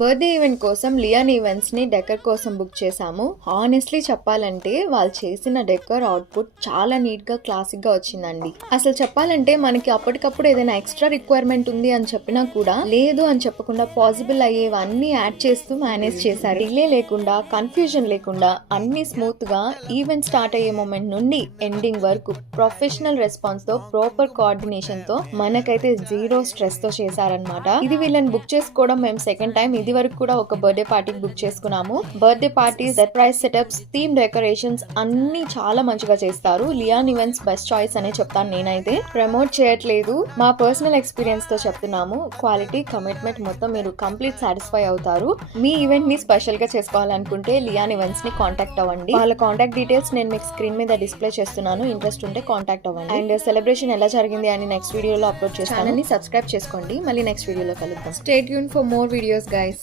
Birthday event కోసం Lyon events ని decor కోసం బుక్ చేసాము. హానెస్ట్లీ చెప్పాలంటే వాళ్ళు చేసిన డెకర్ అవుట్పుట్ చాలా నీట్ గా క్లాసిక్ గా వచ్చిందండి. అసలు చెప్పాలంటే మనకి అప్పటికప్పుడు ఏదైనా ఎక్స్ట్రా రిక్వైర్మెంట్ ఉంది అని చెప్పినా కూడా లేదు అని చెప్పకుండా పాసిబుల్ అయ్యేవన్నీ యాడ్ చేస్తూ మేనేజ్ చేశారు. డిలే లేకుండా, కన్ఫ్యూజన్ లేకుండా అన్ని స్మూత్ గా ఈవెంట్ స్టార్ట్ అయ్యే మూమెంట్ నుండి ఎండింగ్ వరకు ప్రొఫెషనల్ రెస్పాన్స్ తో, ప్రాపర్ కోఆర్డినేషన్ తో మనకైతే జీరో స్ట్రెస్ తో చేశారనమాట. ఇది వీళ్ళని బుక్ చేసుకోవడం మేము సెకండ్ టైం. ఇది వరకు కూడా ఒక బర్త్డే పార్టీకి బుక్ చేసుకున్నాము. Birthday party, surprise setups, theme decorations అన్ని చాలా మంచిగా చేస్తారు. లియాన్ ఈవెంట్స్ బెస్ట్ చాయిస్ అనే చెప్తాను నేనైతే. ప్రమోట్ చేయట్లేదు, మా పర్సనల్ ఎక్స్పీరియన్స్ తో చెప్తున్నాము. క్వాలిటీ, కమిట్మెంట్ మొత్తం మీరు కంప్లీట్ సాటిస్ఫై అవుతారు. మీ ఈవెంట్ ని స్పెషల్ గా చేసుకోవాలనుకుంటే లియాన్ ఈవెంట్స్ ని కాంటాక్ట్ అవ్వండి. వాళ్ళ కాంటాక్ట్ డీటెయిల్స్ నేను మీకు స్క్రీన్ మీద డిస్ప్లే చేస్తున్నాను. ఇంట్రెస్ట్ ఉంటే కాంటాక్ట్ అవ్వండి. అండ్ సెలబ్రేషన్ ఎలా జరిగింది అని నెక్స్ట్ వీడియోలో అప్లోడ్ చేస్తాను. సబ్స్క్రైబ్ చేసుకోండి. మళ్ళీ నెక్స్ట్ వీడియోలో కలుద్దాం. Stay tune for more videos guys.